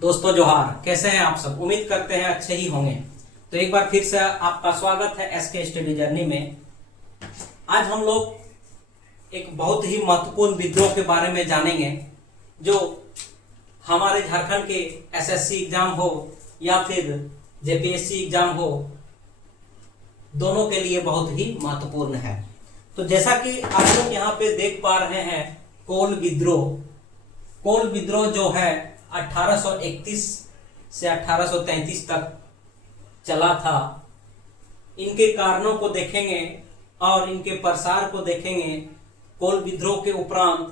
दोस्तों जोहार, कैसे हैं आप सब। उम्मीद करते हैं अच्छे ही होंगे। तो एक बार फिर से आपका स्वागत है एसके स्टडी जर्नी में। आज हम लोग एक बहुत ही महत्वपूर्ण विद्रोह के बारे में जानेंगे जो हमारे झारखंड के एसएससी एग्जाम हो या फिर जेपीएससी एग्जाम हो, दोनों के लिए बहुत ही महत्वपूर्ण है। तो जैसा कि आप लोग यहाँ पे देख पा रहे हैं, कोल विद्रोह जो है 1831 से 1833 तक चला था। इनके कारणों को देखेंगे और इनके प्रसार को देखेंगे। कोल विद्रोह के उपरांत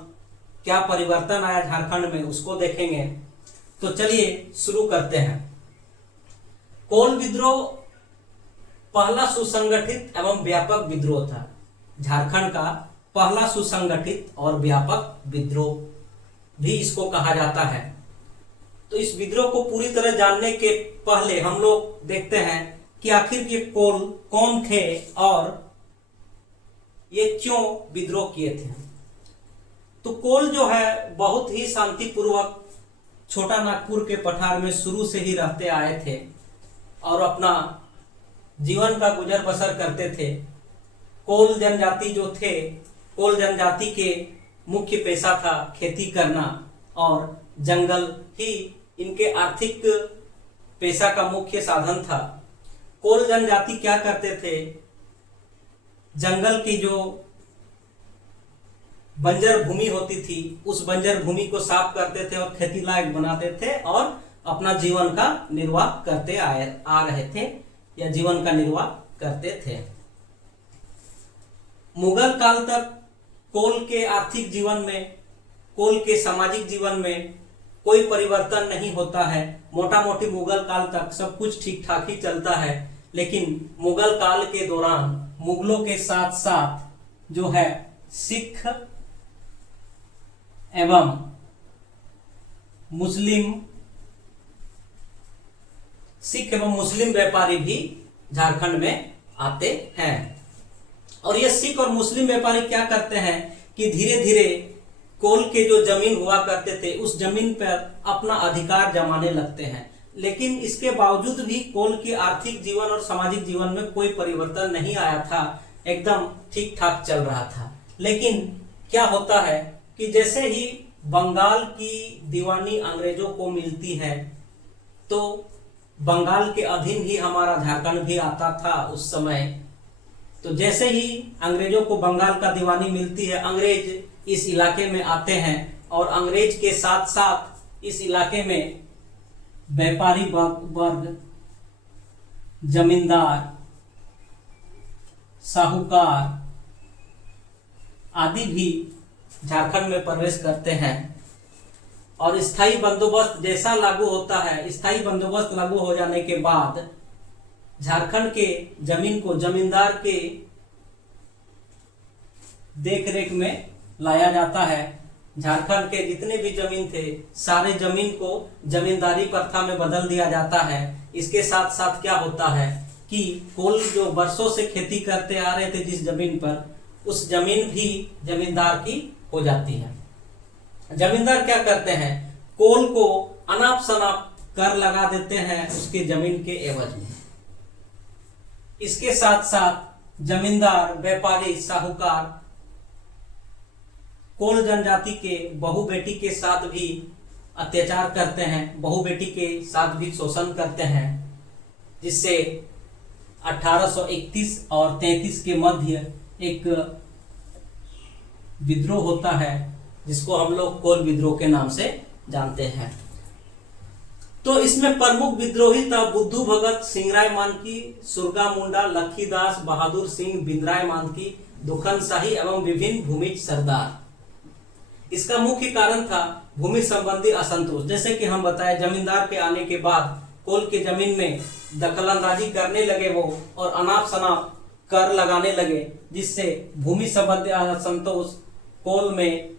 क्या परिवर्तन आया झारखंड में, उसको देखेंगे। तो चलिए शुरू करते हैं। कोल विद्रोह पहला सुसंगठित एवं व्यापक विद्रोह था। झारखंड का पहला सुसंगठित और व्यापक विद्रोह भी इसको कहा जाता है। तो इस विद्रोह को पूरी तरह जानने के पहले हम लोग देखते हैं कि आखिर ये कोल कौन थे और ये क्यों विद्रोह किए थे। तो कोल जो है बहुत ही शांतिपूर्वक छोटा नागपुर के पठार में शुरू से ही रहते आए थे और अपना जीवन का गुजर बसर करते थे। कोल जनजाति जो थे, कोल जनजाति के मुख्य पेशा था खेती करना और जंगल ही इनके आर्थिक पेशा का मुख्य साधन था। कोल जनजाति क्या करते थे, जंगल की जो बंजर भूमि होती थी उस बंजर भूमि को साफ करते थे और खेती लायक बनाते थे और अपना जीवन का निर्वाह करते आ रहे थे या जीवन का निर्वाह करते थे। मुगल काल तक कोल के आर्थिक जीवन में, कोल के सामाजिक जीवन में कोई परिवर्तन नहीं होता है। मोटा मोटी मुगल काल तक सब कुछ ठीक ठाक ही चलता है, लेकिन मुगल काल के दौरान मुगलों के साथ साथ जो है सिख एवं मुस्लिम व्यापारी भी झारखंड में आते हैं। और ये सिख और मुस्लिम व्यापारी क्या करते हैं कि धीरे धीरे कोल के जो जमीन हुआ करते थे उस जमीन पर अपना अधिकार जमाने लगते हैं। लेकिन इसके बावजूद भी कोल के आर्थिक जीवन और सामाजिक जीवन में कोई परिवर्तन नहीं आया था, एकदम ठीक ठाक चल रहा था। लेकिन क्या होता है कि जैसे ही बंगाल की दीवानी अंग्रेजों को मिलती है तो बंगाल के अधीन ही हमारा झारखंड भी आता था उस समय। तो जैसे ही अंग्रेजों को बंगाल का दीवानी मिलती है, अंग्रेज इस इलाके में आते हैं और अंग्रेज के साथ साथ इस इलाके में व्यापारी वर्ग, जमींदार, साहूकार आदि भी झारखंड में प्रवेश करते हैं। और स्थायी बंदोबस्त जैसा लागू होता है, स्थायी बंदोबस्त लागू हो जाने के बाद झारखंड के जमीन को जमींदार के देखरेख में लाया जाता है। झारखंड के जितने भी जमीन थे सारे जमीन को जमींदारी प्रथा में बदल दिया जाता है। इसके साथ साथ क्या होता है कि कोल जो वर्षों से खेती करते आ रहे थे जिस जमीन पर, उस जमीन भी जमींदार की हो जाती है। जमींदार क्या करते हैं, कोल को अनाप शनाप कर लगा देते हैं उसके जमीन के एवज में। इसके साथ साथ जमींदार, व्यापारी, साहूकार कोल जनजाति के बहू बेटी के साथ भी अत्याचार करते हैं, बहू बेटी के साथ भी शोषण करते हैं, जिससे 1831 और 33 के मध्य एक विद्रोह होता है जिसको हम लोग कोल विद्रोह के नाम से जानते हैं। तो इसमें प्रमुख विद्रोही था बुद्धू भगत, सिंगराय मानकी, सुरगा मुंडा, लखीदास, बहादुर सिंह, बिंद्राय मानकी, दुखन शाही एवं विभिन्न भूमिज सरदार। इसका मुख्य कारण था भूमि संबंधी असंतोष। जैसे कि हम बताए, जमींदार के आने के बाद कोल के जमीन में दखलंदाजी करने लगे वो और अनाप शनाप कर लगाने लगे, जिससे भूमि संबंधी असंतोष कोल में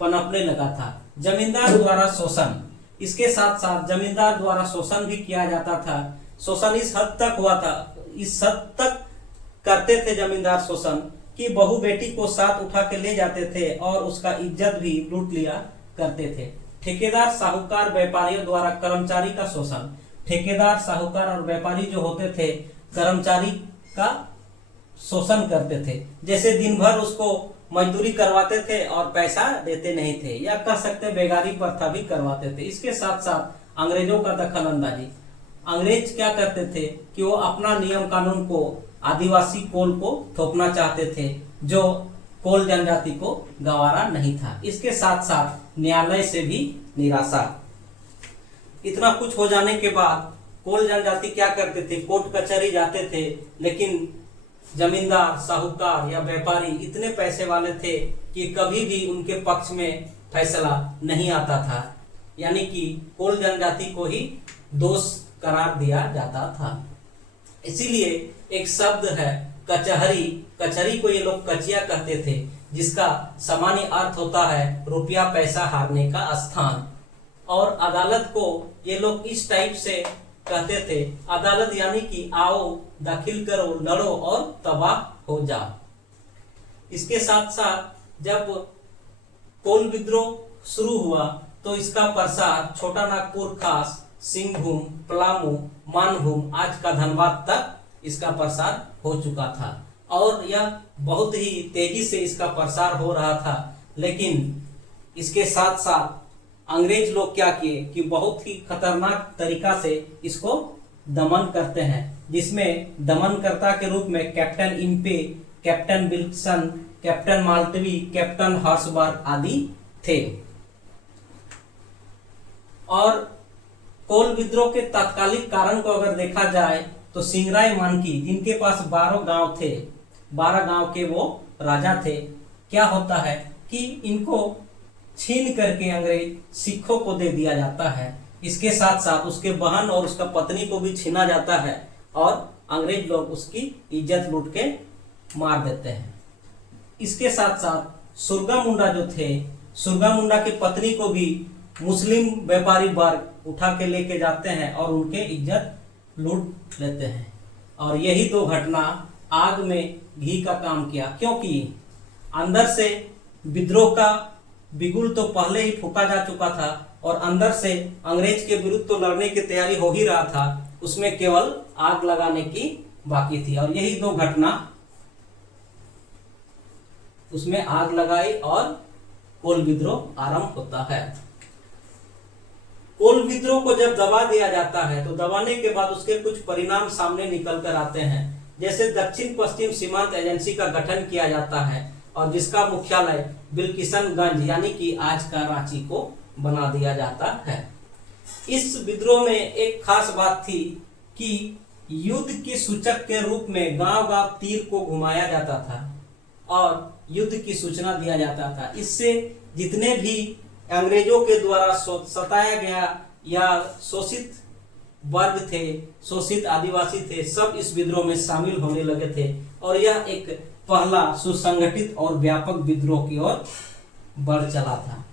पनपने लगा था। जमींदार द्वारा शोषण, इसके साथ साथ जमींदार द्वारा शोषण भी किया जाता था। शोषण इस हद तक हुआ था, इस हद तक करते थे जमींदार शोषण कि बहू बेटी को साथ उठा के ले जाते थे और उसका इज्जत भी लूट लिया करते थे। ठेकेदार, साहूकार, व्यापारियों द्वारा कर्मचारी का शोषण। ठेकेदार, साहूकार और व्यापारी जो होते थे कर्मचारी का शोषण करते थे। जैसे दिन भर उसको मजदूरी करवाते थे और पैसा देते नहीं थे, या कह सकते बेगारी प्रथा भी करवाते थे। इसके साथ साथ अंग्रेजों का दखल अंदाजी। अंग्रेज क्या करते थे कि वो अपना नियम कानून को आदिवासी कोल को थोपना चाहते थे, जो कोल जनजाति को गंवारा नहीं था। इसके साथ साथ न्यायालय से भी निराशा। इतना कुछ हो जाने के बाद कोल जनजाति क्या करते थे, कोर्ट कचहरी जाते थे, लेकिन जमींदार, साहूकार या व्यापारी इतने पैसे वाले थे कि कभी भी उनके पक्ष में फैसला नहीं आता था, यानी कि कोल जनजाति को ही दोष करार दिया जाता था। इसीलिए एक शब्द है कचहरी। कचहरी को ये लोग कचिया कहते थे, जिसका सामान्य अर्थ होता है रुपया पैसा हारने का स्थान। और अदालत को ये लोग इस टाइप से कहते थे, अदालत यानी कि आओ, दाखिल करो, लड़ो और तबाह हो जाओ। इसके साथ साथ जब कोल विद्रोह शुरू हुआ तो इसका प्रसार छोटा नागपुर, खास सिंहभूम, पलामू, मानभूम, आज का धनबाद तक इसका प्रसार हो चुका था। और यह बहुत ही तेजी से इसका प्रसार हो रहा था। लेकिन इसके साथ साथ अंग्रेज लोग क्या किए कि बहुत ही खतरनाक तरीका से इसको दमन करते हैं, जिसमें दमनकर्ता के रूप में captain Impey, captain Wilson, captain Maltby, captain Hersberg आदि थे। और कोल विद्रोह के तात्कालिक कारण को अगर देखा जाए तो सिंगराय मानकी, जिनके पास 12 गांव थे, 12 गांव के वो राजा थे, क्या होता है कि इनको छीन करके अंग्रेज सिखों को दे दिया जाता है। इसके साथ साथ उसके बहन और उसका पत्नी को भी छीना जाता है और अंग्रेज लोग उसकी इज्जत लूट के मार देते हैं। इसके साथ साथ सुरगा मुंडा जो थे, सुरगा मुंडा की पत्नी को भी मुस्लिम व्यापारी वर्ग उठा के लेके जाते हैं और उनके इज्जत लूट लेते हैं। और यही दो घटना आग में घी का काम किया, क्योंकि अंदर से विद्रोह का बिगुल तो पहले ही फूका जा चुका था और अंदर से अंग्रेज के विरुद्ध तो लड़ने की तैयारी हो ही रहा था, उसमें केवल आग लगाने की बाकी थी। और यही दो घटना उसमें आग लगाई और कोल विद्रोह आरंभ होता है। कोल विद्रोह को जब दबा दिया जाता है तो दबाने के बाद उसके कुछ परिणाम सामने निकल कर आते हैं। जैसे दक्षिण पश्चिम सीमांत एजेंसी का गठन किया जाता है और जिसका मुख्यालय बिलकिशनगंज यानी कि आज का रांची को बना दिया जाता है। इस विद्रोह में एक खास बात थी कि युद्ध के सूचक के रूप में गांव-गांव तीर को घुमाया जाता था और युद्ध की सूचना दिया जाता था। इससे जितने भी अंग्रेजों के द्वारा सताया गया या शोषित वर्ग थे, शोषित आदिवासी थे, सब इस विद्रोह में शामिल होने लगे थे और यह एक पहला सुसंगठित और व्यापक विद्रोह की ओर बढ़ चला था।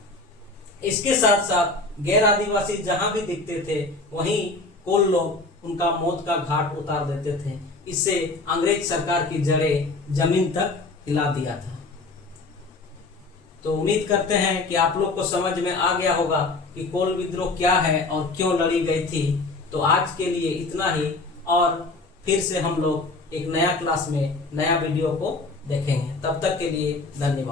इसके साथ साथ गैर आदिवासी जहां भी दिखते थे वहीं कोल लोग उनका मौत का घाट उतार देते थे। इससे अंग्रेज सरकार की जड़ें जमीन तक हिला दिया था। तो उम्मीद करते हैं कि आप लोग को समझ में आ गया होगा कि कोल विद्रोह क्या है और क्यों लड़ी गई थी। तो आज के लिए इतना ही, और फिर से हम लोग एक नया क्लास में नया वीडियो को देखेंगे। तब तक के लिए धन्यवाद।